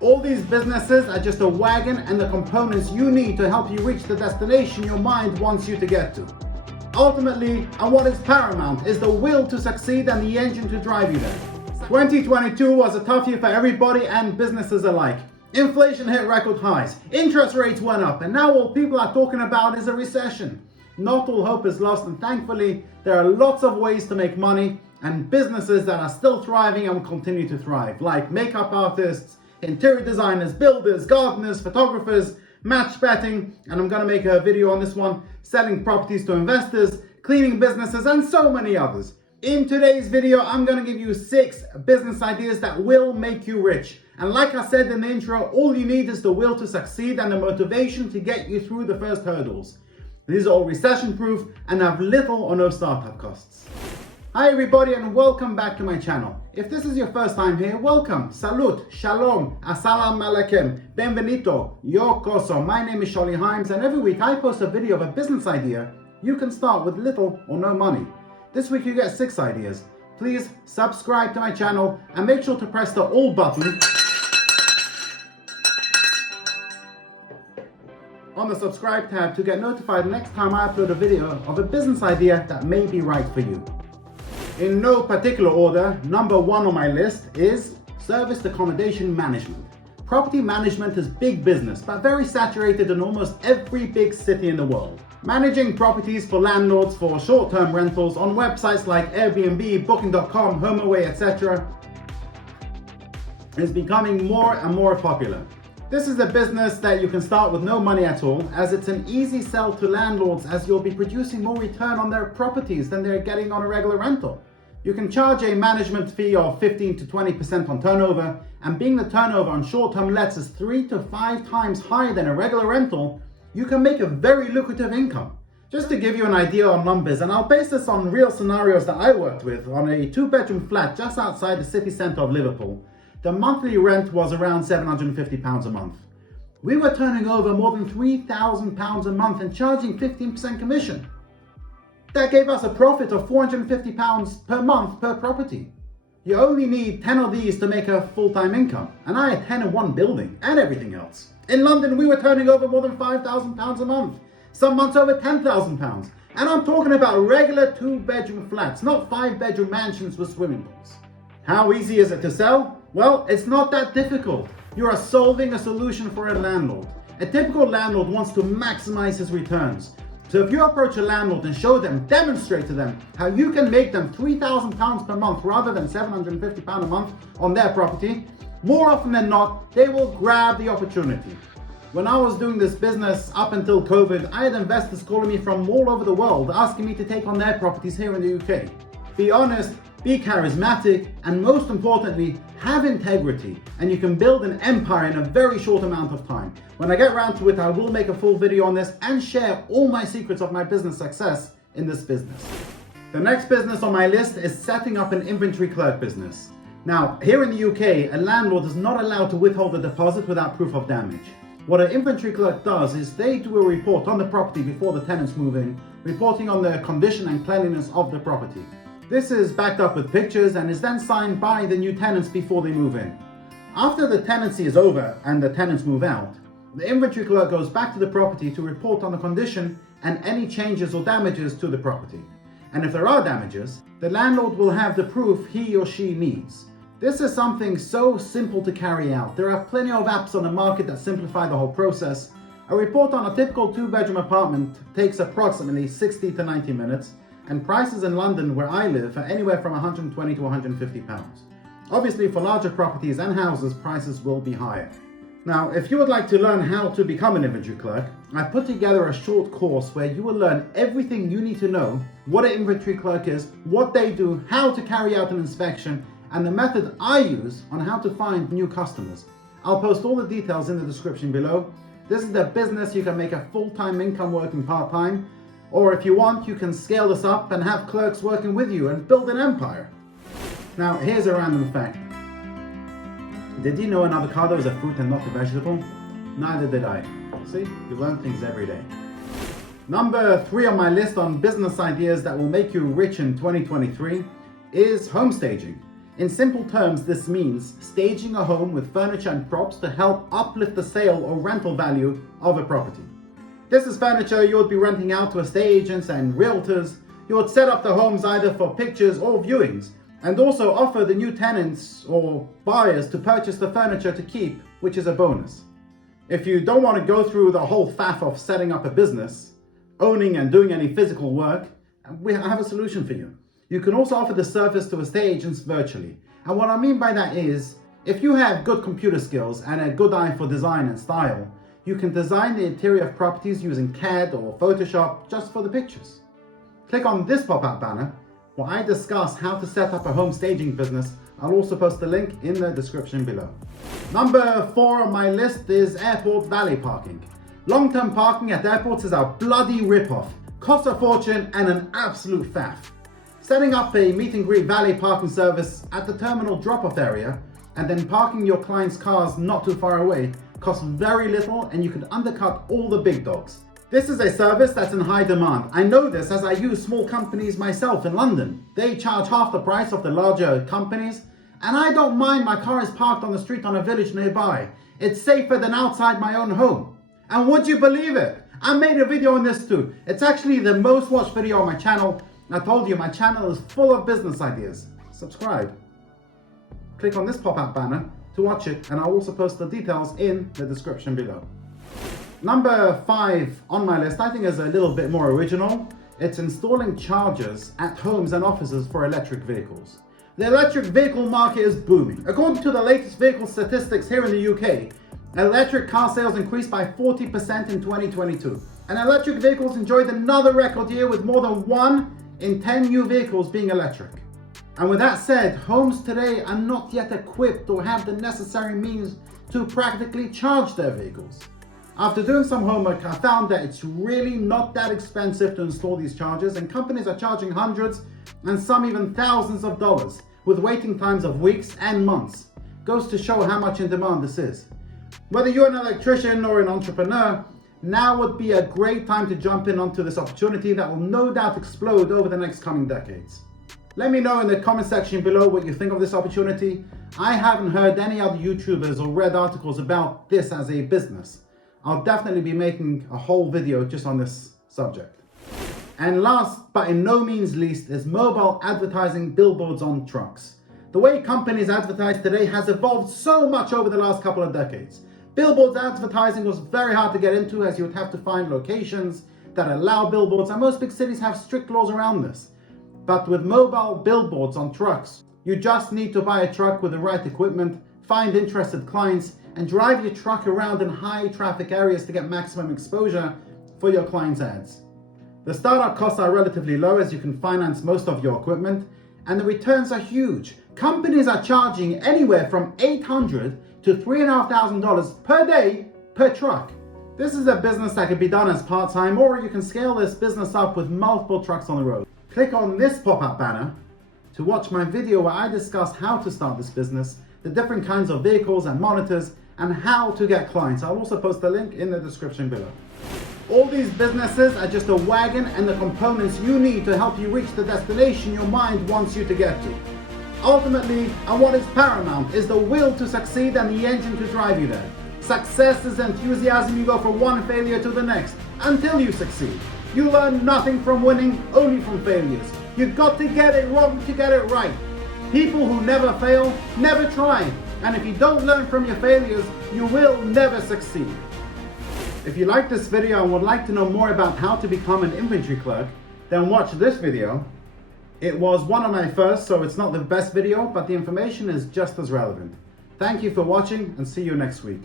All these businesses are just a wagon and the components you need to help you reach the destination your mind wants you to get to. Ultimately, and what is paramount, is the will to succeed and the engine to drive you there. 2022 was a tough year for everybody and businesses alike. Inflation hit record highs, interest rates went up, and now all people are talking about is a recession. Not all hope is lost, and thankfully, there are lots of ways to make money and businesses that are still thriving and will continue to thrive, like makeup artists, interior designers, builders, gardeners, photographers, match betting, and I'm going to make a video on this one, selling properties to investors, cleaning businesses, and so many others. In today's video, I'm going to give you 6 business ideas that will make you rich. And like I said in the intro, all you need is the will to succeed and the motivation to get you through the first hurdles. These are all recession proof and have little or no startup costs. Hi everybody and welcome back to my channel. If this is your first time here, welcome, salut, shalom, assalamu alaikum, benvenuto, yo koso. My name is Charlie Himes and every week I post a video of a business idea you can start with little or no money. This week you get 6 ideas. Please subscribe to my channel and make sure to press the all button on the subscribe tab to get notified next time I upload a video of a business idea that may be right for you. In no particular order, number 1 on my list is serviced accommodation management. Property management is big business, but very saturated in almost every big city in the world. Managing properties for landlords for short-term rentals on websites like Airbnb, Booking.com, HomeAway, etc. is becoming more and more popular. This is a business that you can start with no money at all, as it's an easy sell to landlords, as you'll be producing more return on their properties than they're getting on a regular rental. You can charge a management fee of 15 to 20% on turnover, and being the turnover on short-term lets is 3 to 5 times higher than a regular rental, you can make a very lucrative income. Just to give you an idea on numbers, and I'll base this on real scenarios that I worked with, on a 2-bedroom flat just outside the city centre of Liverpool, the monthly rent was around £750 a month. We were turning over more than £3,000 a month and charging 15% commission. That gave us a profit of £450 per month per property. You only need 10 of these to make a full-time income, and I had 10 in one building and everything else. In London, we were turning over more than £5,000 a month, some months over £10,000, and I'm talking about regular 2-bedroom flats, not 5-bedroom mansions with swimming pools. How easy is it to sell? Well, it's not that difficult. You are solving a solution for a landlord. A typical landlord wants to maximize his returns. So if you approach a landlord and show them, demonstrate to them how you can make them £3,000 per month rather than £750 a month on their property, more often than not, they will grab the opportunity. When I was doing this business up until COVID, I had investors calling me from all over the world asking me to take on their properties here in the UK. Be honest, be charismatic, and most importantly, have integrity, and you can build an empire in a very short amount of time. When I get around to it, I will make a full video on this and share all my secrets of my business success in this business. The next business on my list is setting up an inventory clerk business. Now, here in the UK, a landlord is not allowed to withhold a deposit without proof of damage. What an inventory clerk does is they do a report on the property before the tenants move in, reporting on the condition and cleanliness of the property. This is backed up with pictures and is then signed by the new tenants before they move in. After the tenancy is over and the tenants move out, the inventory clerk goes back to the property to report on the condition and any changes or damages to the property. And if there are damages, the landlord will have the proof he or she needs. This is something so simple to carry out. There are plenty of apps on the market that simplify the whole process. A report on a typical 2-bedroom apartment takes approximately 60 to 90 minutes, and prices in London, where I live, are anywhere from £120 to £150. Obviously, for larger properties and houses, prices will be higher. Now, if you would like to learn how to become an inventory clerk, I've put together a short course where you will learn everything you need to know, what an inventory clerk is, what they do, how to carry out an inspection, and the method I use on how to find new customers. I'll post all the details in the description below. This is a business you can make a full-time income working part-time, or if you want, you can scale this up and have clerks working with you and build an empire. Now, here's a random fact. Did you know an avocado is a fruit and not a vegetable? Neither did I. See, you learn things every day. Number 3 on my list on business ideas that will make you rich in 2023 is home staging. In simple terms, this means staging a home with furniture and props to help uplift the sale or rental value of a property. This is furniture you would be renting out to estate agents and realtors. You would set up the homes either for pictures or viewings, and also offer the new tenants or buyers to purchase the furniture to keep, which is a bonus. If you don't want to go through the whole faff of setting up a business, owning and doing any physical work, I have a solution for you. You can also offer the service to estate agents virtually. And what I mean by that is, if you have good computer skills and a good eye for design and style, you can design the interior of properties using CAD or Photoshop just for the pictures. Click on this pop-up banner where I discuss how to set up a home staging business. I'll also post the link in the description below. Number 4 on my list is airport valet parking. Long-term parking at airports is a bloody rip-off, costs a fortune and an absolute faff. Setting up a meet and greet valet parking service at the terminal drop-off area and then parking your client's cars not too far away costs very little, and you can undercut all the big dogs. This is a service that's in high demand. I know this as I use small companies myself in London. They charge half the price of the larger companies, and I don't mind my car is parked on the street on a village nearby. It's safer than outside my own home. And would you believe it? I made a video on this too. It's actually the most watched video on my channel. I told you my channel is full of business ideas. Subscribe. Click on this pop-up banner to watch it, and I'll also post the details in the description below. Number 5 on my list I think is a little bit more original. It's installing chargers at homes and offices for electric vehicles. The electric vehicle market is booming. According to the latest vehicle statistics here in the UK, electric car sales increased by 40% in 2022. And electric vehicles enjoyed another record year with more than 1 in 10 new vehicles being electric. And with that said, homes today are not yet equipped or have the necessary means to practically charge their vehicles. After doing some homework, I found that it's really not that expensive to install these chargers, and companies are charging hundreds and some even thousands of dollars with waiting times of weeks and months. Goes to show how much in demand this is. Whether you're an electrician or an entrepreneur, now would be a great time to jump in onto this opportunity that will no doubt explode over the next coming decades. Let me know in the comment section below what you think of this opportunity. I haven't heard any other YouTubers or read articles about this as a business. I'll definitely be making a whole video just on this subject. And last but in no means least is mobile advertising billboards on trucks. The way companies advertise today has evolved so much over the last couple of decades. Billboards advertising was very hard to get into, as you would have to find locations that allow billboards, and most big cities have strict laws around this. But with mobile billboards on trucks, you just need to buy a truck with the right equipment, find interested clients, and drive your truck around in high traffic areas to get maximum exposure for your clients' ads. The startup costs are relatively low, as you can finance most of your equipment, and the returns are huge. Companies are charging anywhere from $800 to $3,500 per day per truck. This is a business that can be done as part-time, or you can scale this business up with multiple trucks on the road. Click on this pop-up banner to watch my video where I discuss how to start this business, the different kinds of vehicles and monitors, and how to get clients. I'll also post the link in the description below. All these businesses are just a wagon and the components you need to help you reach the destination your mind wants you to get to. Ultimately, and what is paramount, is the will to succeed and the engine to drive you there. Success is enthusiasm. You go from one failure to the next until you succeed. You learn nothing from winning, only from failures. You've got to get it wrong to get it right. People who never fail, never try. And if you don't learn from your failures, you will never succeed. If you like this video and would like to know more about how to become an inventory clerk, then watch this video. It was one of my first, so it's not the best video, but the information is just as relevant. Thank you for watching, and see you next week.